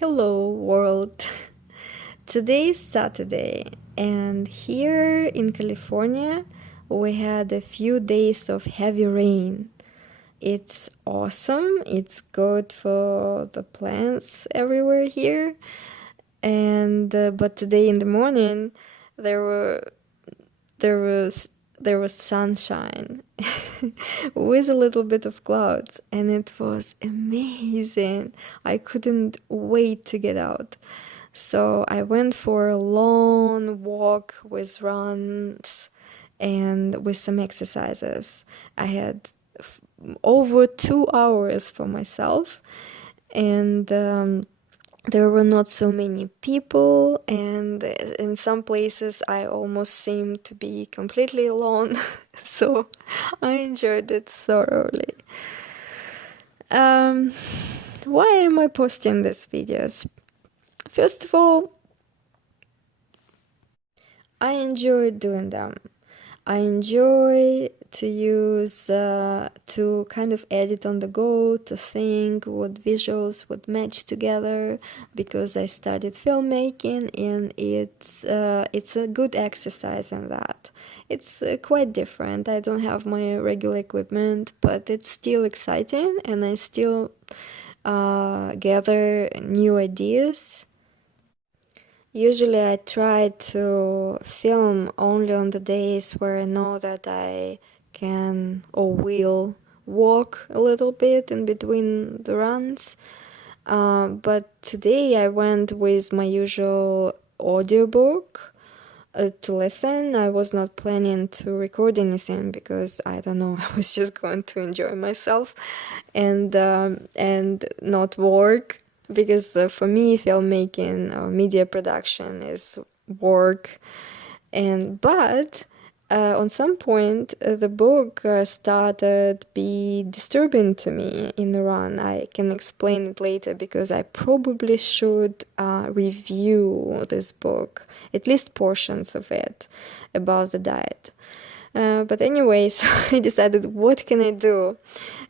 Hello, world. Today is Saturday, and here in California, we had a few days of heavy rain. It's awesome, it's good for the plants everywhere here. And but today in the morning, there were there was there was sunshine with a little bit of clouds, and it was amazing. I couldn't wait to get out. So I went for a long walk with runs and with some exercises. I had over 2 hours for myself, and there were not so many people, and in some places I almost seemed to be completely alone. So I enjoyed it thoroughly. Um, why am I posting these videos? First of all, I enjoy doing them. I enjoy to use to kind of edit on the go, to think what visuals would match together, because I started filmmaking, and it's a good exercise in that. It's quite different. I don't have my regular equipment, but it's still exciting, and I still gather new ideas. Usually I try to film only on the days where I know that I can or will walk a little bit in between the runs. But today I went with my usual audiobook to listen. I was not planning to record anything because I don't know, I was just going to enjoy myself and not work, because for me filmmaking or media production is work. And but on some point the book started be disturbing to me in the run. I can explain it later, because I probably should review this book, at least portions of it, about the diet. But anyway, so I decided, what can I do?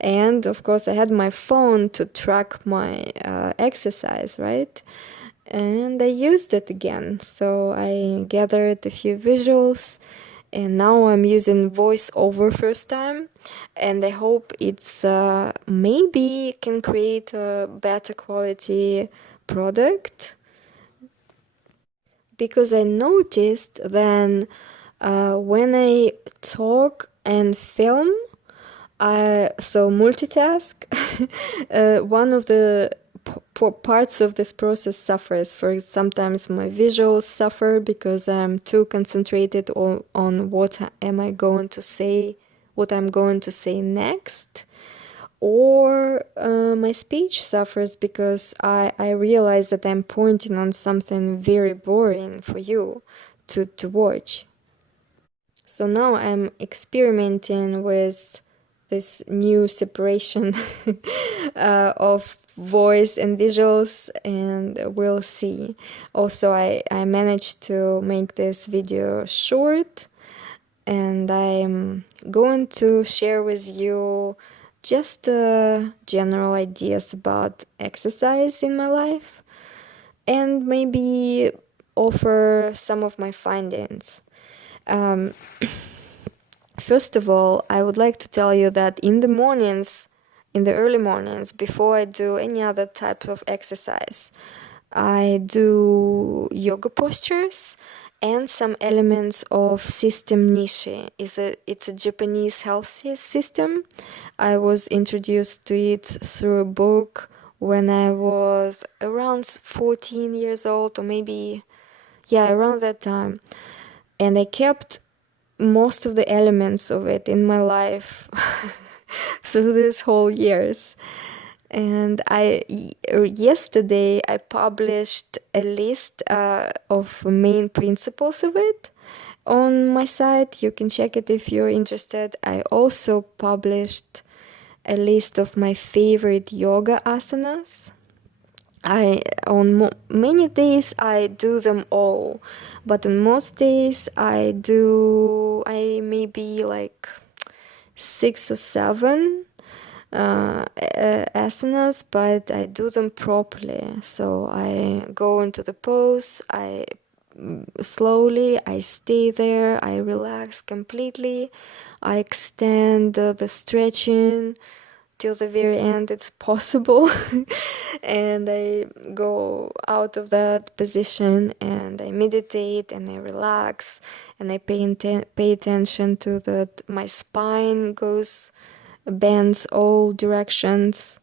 And of course, I had my phone to track my exercise, right? And I used it again. So I gathered a few visuals, and now I'm using voiceover first time. And I hope it's maybe can create a better quality product, because I noticed then when I talk and film, so multitask, one of the parts of this process suffers. For sometimes my visuals suffer because I'm too concentrated on what am I going to say, what I'm going to say next. Or my speech suffers because I realize that I'm pointing on something very boring for you to watch. So now I'm experimenting with this new separation of voice and visuals, and we'll see. Also, I managed to make this video short, and I'm going to share with you just general ideas about exercise in my life, and maybe offer some of my findings. Um, First of all, I would like to tell you that in the mornings, in the early mornings, before I do any other type of exercise, I do yoga postures and some elements of system nishi. It's a Japanese health system. I was introduced to it through a book when I was around 14 years old, or maybe, yeah, around that time. And I kept most of the elements of it in my life through these whole years. And yesterday I published a list of main principles of it on my site. You can check it if you're interested. I also published a list of my favorite yoga asanas. On many days I do them all, but on most days I maybe like 6 or 7. asanas, but I do them properly. So I go into the pose, I slowly, I stay there, I relax completely, I extend the stretching till the very end it's possible. And I go out of that position and I meditate and I relax and I pay attention to that my spine bends all directions.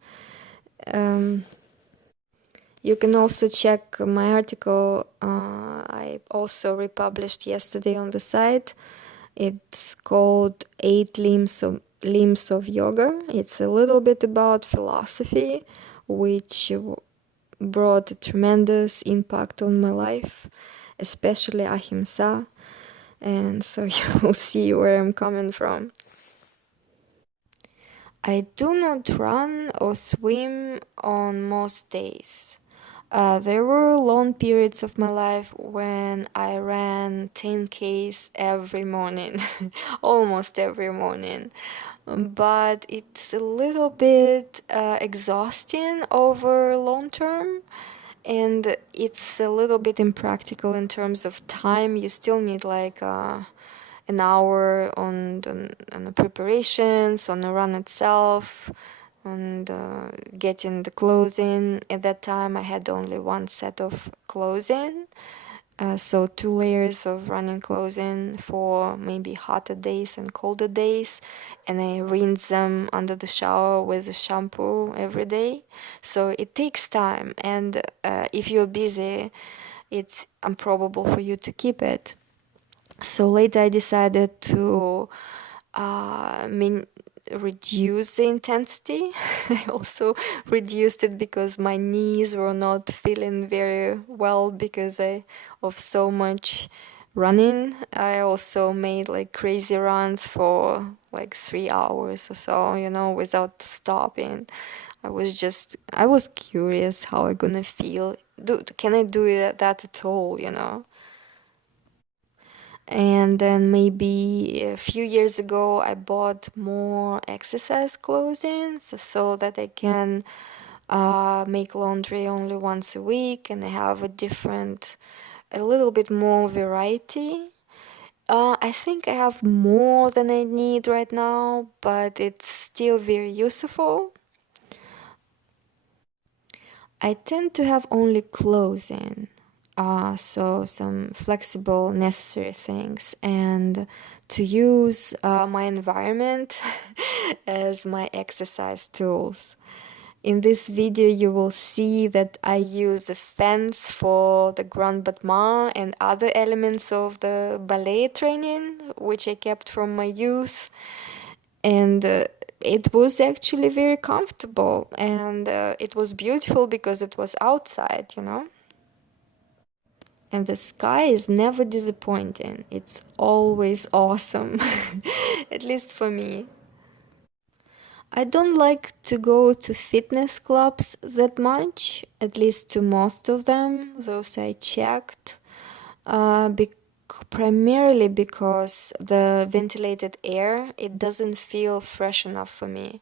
Um, you can also check my article. I also republished yesterday on the site. It's called Limbs of Yoga. It's a little bit about philosophy, which brought a tremendous impact on my life, especially ahimsa. And so you will see where I'm coming from. I do not run or swim on most days. There were long periods of my life when I ran 10Ks every morning, almost every morning. But it's a little bit exhausting over long term, and it's a little bit impractical in terms of time. You still need like an hour on the preparations, on the run itself, and getting the clothing. At that time, I had only one set of clothing, so 2 layers of running clothing for maybe hotter days and colder days, and I rinse them under the shower with a shampoo every day. So it takes time, and if you're busy, it's improbable for you to keep it. So later I decided to reduce the intensity. I also reduced it because my knees were not feeling very well because of so much running. I also made like crazy runs for like 3 hours or so, without stopping. I was curious how I'm gonna feel. Can I do that at all? And then maybe a few years ago, I bought more exercise clothing so that I can make laundry only once a week and I have a little bit more variety. I think I have more than I need right now, but it's still very useful. I tend to have only clothing, so some flexible, necessary things, and to use my environment as my exercise tools. In this video, you will see that I use a fence for the grand battement and other elements of the ballet training, which I kept from my youth. And it was actually very comfortable, and it was beautiful because it was outside. And the sky is never disappointing. It's always awesome, at least for me. I don't like to go to fitness clubs that much, at least to most of them, those I checked, primarily because the ventilated air, it doesn't feel fresh enough for me.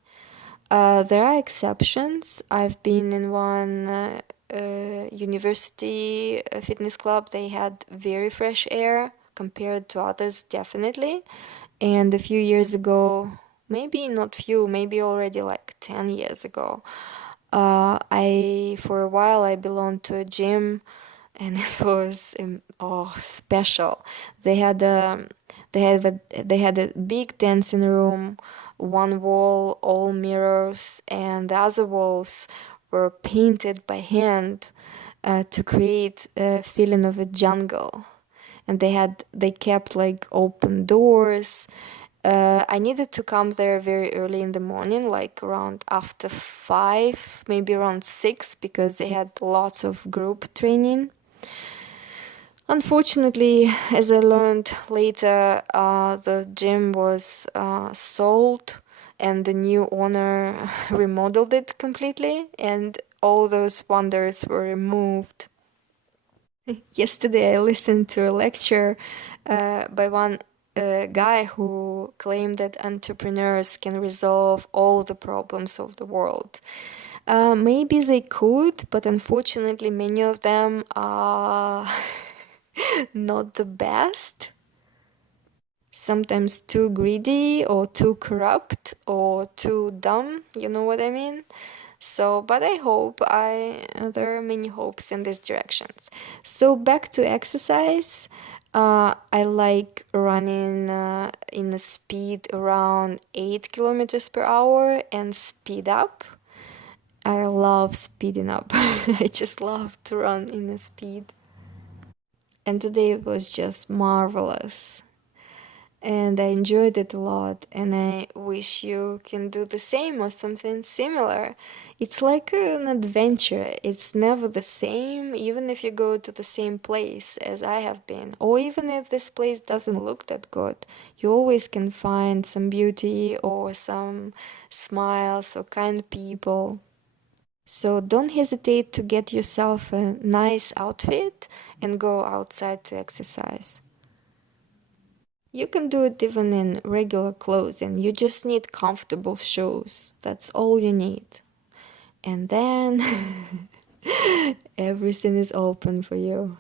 There are exceptions. I've been in one university fitness club. They had very fresh air compared to others, definitely. And a few years ago, maybe not few, maybe already like 10 years ago, for a while I belonged to a gym, and it was special. They had a they had a big dancing room, one wall all mirrors, and the other walls were painted by hand to create a feeling of a jungle. And they kept like open doors. I needed to come there very early in the morning, like around after 5, maybe around 6, because they had lots of group training. Unfortunately, as I learned later, the gym was sold and the new owner remodeled it completely, and all those wonders were removed. Yesterday, I listened to a lecture by one a guy who claimed that entrepreneurs can resolve all the problems of the world. Maybe they could, but unfortunately, many of them are not the best. Sometimes too greedy or too corrupt or too dumb, you know what I mean? So, but I hope there are many hopes in these directions. So back to exercise. I like running in a speed around 8 kilometers per hour and speed up. I love speeding up. I just love to run in a speed. And today it was just marvelous. And I enjoyed it a lot, and I wish you can do the same or something similar. It's like an adventure. It's never the same, even if you go to the same place as I have been, or even if this place doesn't look that good, you always can find some beauty or some smiles or kind people. So don't hesitate to get yourself a nice outfit and go outside to exercise. You can do it even in regular clothes, and you just need comfortable shoes. That's all you need. And then everything is open for you.